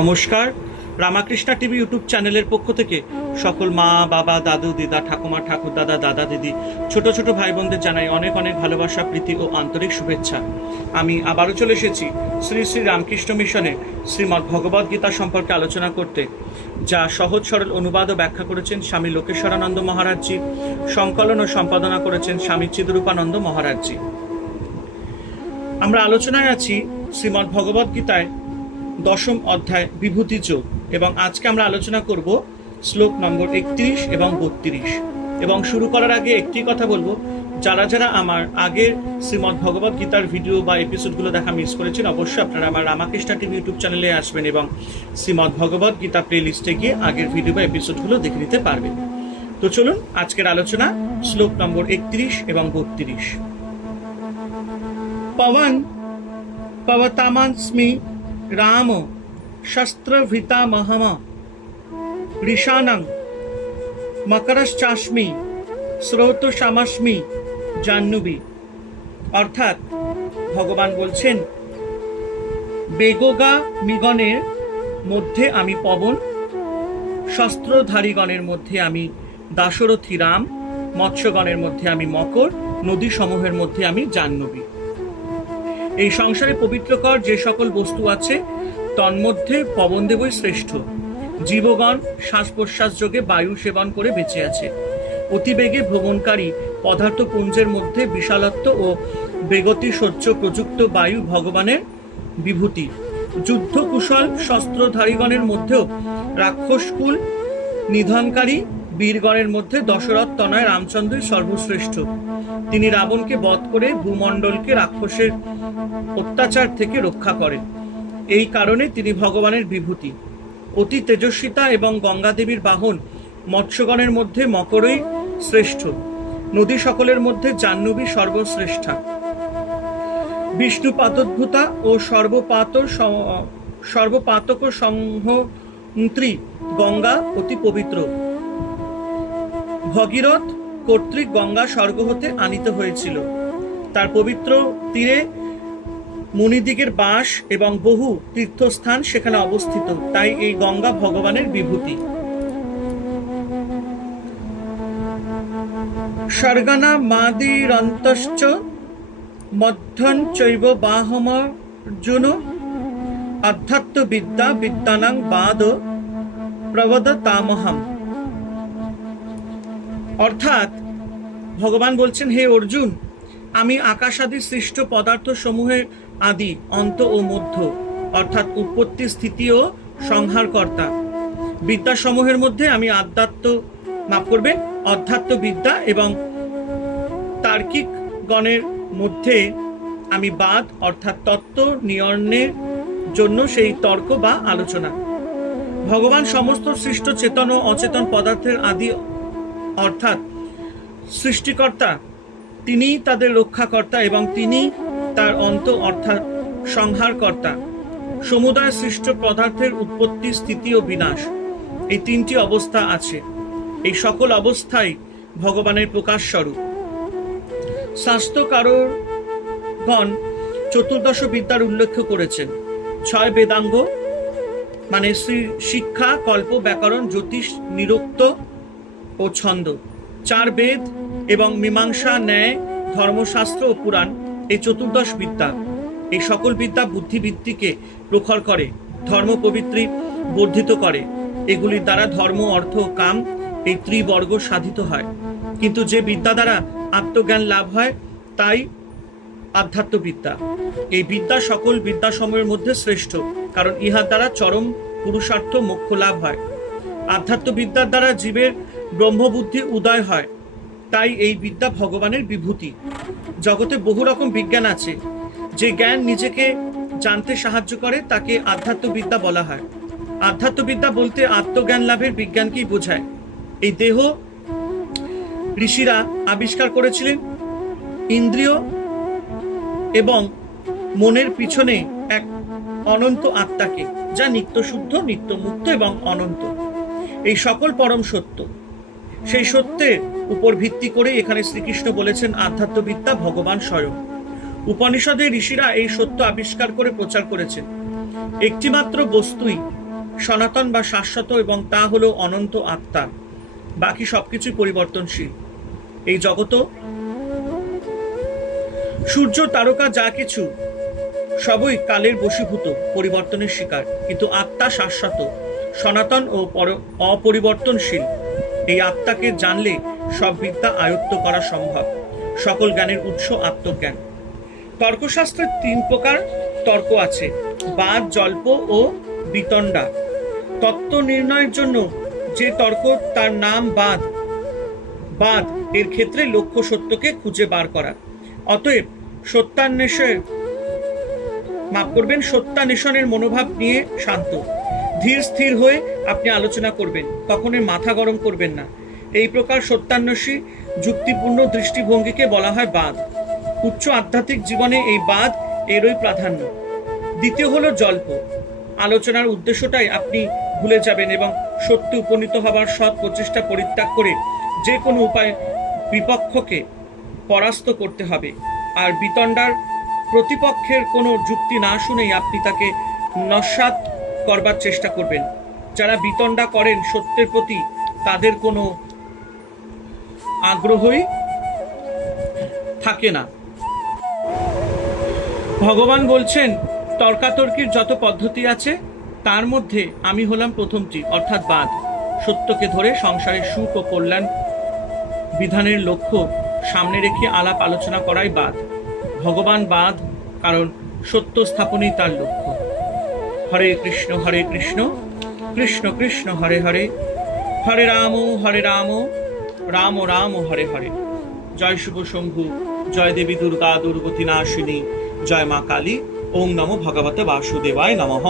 নমস্কার। Ramakrishna TV YouTube চ্যানেলের পক্ষ থেকে সকল মা বাবা দাদু দিদা ঠাকুমা ঠাকুর দাদা দাদা দিদি ছোট ছোট ভাই বোনদের জানাই অনেক অনেক ভালোবাসা প্রীতি ও আন্তরিক শুভেচ্ছা। আমি আবারও চলে এসেছি শ্রী শ্রী রামকৃষ্ণ মিশনে শ্রীমদ্ ভগবদ গীতা সম্পর্কে আলোচনা করতে, যা সহজ সরল অনুবাদ ও ব্যাখ্যা করেছেন স্বামী লোকেশ্বরানন্দ মহারাজজি, সংকলন ও সম্পাদনা করেছেন স্বামী চিদরূপানন্দ মহারাজজি। আমরা আলোচনায় আছি শ্রীমদ্ ভগবদ গীতায় দশম অধ্যায় বিভূতি যোগ, এবং আজকে আমরা আলোচনা করব শ্লোক নম্বর 31 এবং 32। এবং শুরু করার আগে একটি কথা বলবো, যারা যারা আমার আগের শ্রীমদ্ ভগবদ গীতার ভিডিও বা এপিসোডগুলো দেখা মিস করেছেন, অবশ্যই আপনারা আমার রামাকৃষ্ণা টিভি ইউটিউব চ্যানেলে আসবেন এবং শ্রীমদ্ ভগবদ গীতা প্লে লিস্টে গিয়ে আগের ভিডিও বা এপিসোডগুলো দেখে নিতে পারবেন। তো চলুন আজকের আলোচনা শ্লোক নম্বর 31 এবং 32। পবন পবতামাস্মি রাম শস্ত্রভৃতামহম ঋষানং মকরশ্চাস্মি স্রোতস্যামস্মি জাহ্নবী। অর্থাৎ ভগবান বলছেন, বেগগামীগণের মধ্যে আমি পবন, শস্ত্রধারীগণের মধ্যে আমি দাশরথী রাম, মৎস্যগণের মধ্যে আমি মকর, নদী সমূহের মধ্যে আমি জাহ্নবী। এই সংসারে পবিত্রকর যে সকল বস্তু আছে তন্মধ্যে পবনদেবই শ্রেষ্ঠ। জীবগণ শ্বাস প্রশ্বাস যোগে বায়ু সেবন করে বেঁচে আছে। অতিবেগে ভ্রমণকারী পদার্থপুঞ্জের মধ্যে বিশালত্ব ও বেগতি সহ্য প্রযুক্ত বায়ু ভগবানের বিভূতি। যুদ্ধকুশল শস্ত্রধারীগণের মধ্যেও রাক্ষসকুল নিধনকারী বীরগণের মধ্যে দশরথ তনয় রামচন্দ্রই সর্বশ্রেষ্ঠ। তিনি রাবণকে বধ করে ভূমণ্ডলকে রাক্ষসের অত্যাচার থেকে রক্ষা করেন। এই কারণে তিনি ভগবানের বিভূতি। অতি তেজস্বিতা এবং গঙ্গা দেবীর বাহন মৎস্যগণের মধ্যে মকরই শ্রেষ্ঠ। নদী সকলের মধ্যে জাহ্নবী সর্বশ্রেষ্ঠা। বিষ্ণু পাতোদ্ভূতা ও সর্বপাতক সংহন্ত্রী গঙ্গা অতি পবিত্র। ভগীরথ কর্তৃক গঙ্গা স্বর্গ হতে আনিত হয়েছিল। তার পবিত্র তীরে মুনিদিগের বাস এবং বহু তীর্থস্থান সেখানে অবস্থিত, তাই এই গঙ্গা ভগবানের বিভূতি। স্বর্গনা মাদিরন্তশ্চ মধ্যন চৈব বাহমর্জুন আধ্যাত্মবিদ্যা বিদ্যানাং বাদ প্রবদতামহম। অর্থাৎ ভগবান বলছেন, হে অর্জুন, আমি আকাশাদি সৃষ্ট পদার্থ সমূহের আদি, অন্ত ও মধ্য, অর্থাৎ উৎপত্তি স্থিতি ও সংহারকর্তা। বিদ্যাসমূহের মধ্যে আমি অধ্যাত্ম বিদ্যা এবং তার্কিক গণের মধ্যে আমি বাদ, অর্থাৎ তত্ত্ব নির্ণয়ের জন্য সেই তর্ক বা আলোচনা। ভগবান সমস্ত সৃষ্ট চেতন ও অচেতন পদার্থের আদি, অর্থাৎ সৃষ্টিকর্তা। তিনি তাদের রক্ষাকর্তা এবং তিনি তার অন্ত, অর্থাৎ সংহারকর্তা। সমুদায় সৃষ্ট পদার্থের উৎপত্তি, স্থিতি ও বিনাশ, এই তিনটি অবস্থা আছে। এই সকল অবস্থায় ভগবানের প্রকাশ স্বরূপ। শাস্ত্রকারগণ চতুর্দশ বিদ্যার উল্লেখ করেছেন। 6 বেদাঙ্গ মানে শিক্ষা, কল্প, ব্যাকরণ, জ্যোতিষ, নিরুক্ত ও ছন্দ। 4 বেদ এবং মীমাংসা, ন্যায়, ধর্মশাস্ত্র ও পুরাণ, এই চতুর্দশ বিদ্যা। এই সকল বিদ্যা বুদ্ধিবৃত্তিকে প্রখর করে, ধর্ম পবিত্রী বর্ধিত করে। এগুলির দ্বারা ধর্ম, অর্থ ও কাম এই ত্রিবর্গ সাধিত হয়। কিন্তু যে বিদ্যা দ্বারা আত্মজ্ঞান লাভ হয় তাই আধ্যাত্মবিদ্যা। এই বিদ্যা সকল বিদ্যাসমূহের মধ্যে শ্রেষ্ঠ, কারণ ইহার দ্বারা চরম পুরুষার্থ মোক্ষ লাভ হয়। আধ্যাত্মবিদ্যার দ্বারা জীবের ব্রহ্মবুদ্ধি উদয় হয়, তাই এই বিদ্যা ভগবানের বিভূতি। জগতে বহু রকম বিজ্ঞান আছে। যে জ্ঞান নিজেকে জানতে সাহায্য করে তাকে আধ্যাত্মবিদ্যা বলা হয়। আধ্যাত্মবিদ্যা বলতে আত্মজ্ঞান লাভের বিজ্ঞানকেই বোঝায়। এই দেহ ঋষিরা আবিষ্কার করেছিলেন ইন্দ্রিয় এবং মনের পিছনে এক অনন্ত আত্মাকে, যা নিত্যশুদ্ধ, নিত্যমুক্ত এবং অনন্ত। এই সকল পরম সত্য। সেই সত্যের উপর ভিত্তি করে এখানে শ্রীকৃষ্ণ বলেছেন আধ্যাত্মবিদ্যা ভগবান স্বয়ং। উপনিষদে ঋষিরা এই সত্য আবিষ্কার করে প্রচার করেছেন। একটিমাত্র বস্তুই সনাতন বা শাশ্বত, এবং তা হলো অনন্ত আত্মা। বাকি সবকিছুই পরিবর্তনশীল। এই জগৎ, সূর্য, তারকা, যা কিছু সবই কালের বশীভূত, পরিবর্তনের শিকার, কিন্তু আত্মা শাশ্বত, সনাতন ও অপরিবর্তনশীল। এই আত্মাকে জানলে সব বিদ্যা আয়ত্ত করা সম্ভব। সকল জ্ঞানের উৎস আত্মজ্ঞান। তর্কশাস্ত্রে 3 প্রকার তর্ক আছে: বাদ, জল্প ও বিতণ্ডা। তত্ত্ব নির্ণয়ের জন্য যে তর্ক, তার নাম বাদ। বাদ এর ক্ষেত্রে লক্ষ্য সত্যকে খুঁজে বার করা। অতএব সত্যান্বেষণের মনোভাব নিয়ে শান্ত, ধীর স্থির হয়ে আপনি আলোচনা করবেন, কখনোই মাথা গরম করবেন না। এই প্রকার সত্যান্বেষী যুক্তিপূর্ণ দৃষ্টিভঙ্গিকে বলা হয় বাদ। উচ্চ আধ্যাত্মিক জীবনে এই বাদ এরই প্রাধান্য। দ্বিতীয় হলো জল্প। আলোচনার উদ্দেশ্যটাই আপনি ভুলে যাবেন এবং সত্যে উপনীত হবার সৎ প্রচেষ্টা পরিত্যাগ করে যে কোনো উপায় বিপক্ষকে পরাস্ত করতে হবে। আর বিতণ্ডার প্রতিপক্ষের কোনো যুক্তি না শুনেই আপনি তাকে নস্যাৎ করবার চেষ্টা করবেন। যারা বিতণ্ডা করেন সত্যের প্রতি, তাদের কোনো আগ্রহই থাকে না। ভগবান বলছেন, তর্কাতর্কির যত পদ্ধতি আছে তার মধ্যে আমি হলাম প্রথমটি, অর্থাৎ বাদ। সত্যকে ধরে সংসারের সুখ ও কল্যাণ বিধানের লক্ষ্য সামনে রেখে আলাপ আলোচনা করাই বাদ। ভগবান বাদ, কারণ সত্য স্থাপনই তার লক্ষ্য। হরে কৃষ্ণ কৃষ্ণ কৃষ্ণ হরে হরে, হরে রাম রাম রাম হরে হরে। জয় শুভ শম্ভু, জয় দেবী দুর্গা দুর্গতি নাশিনী, জয় মা কালী। ওম নমো ভগবতে বাসুদেবায় নমঃ।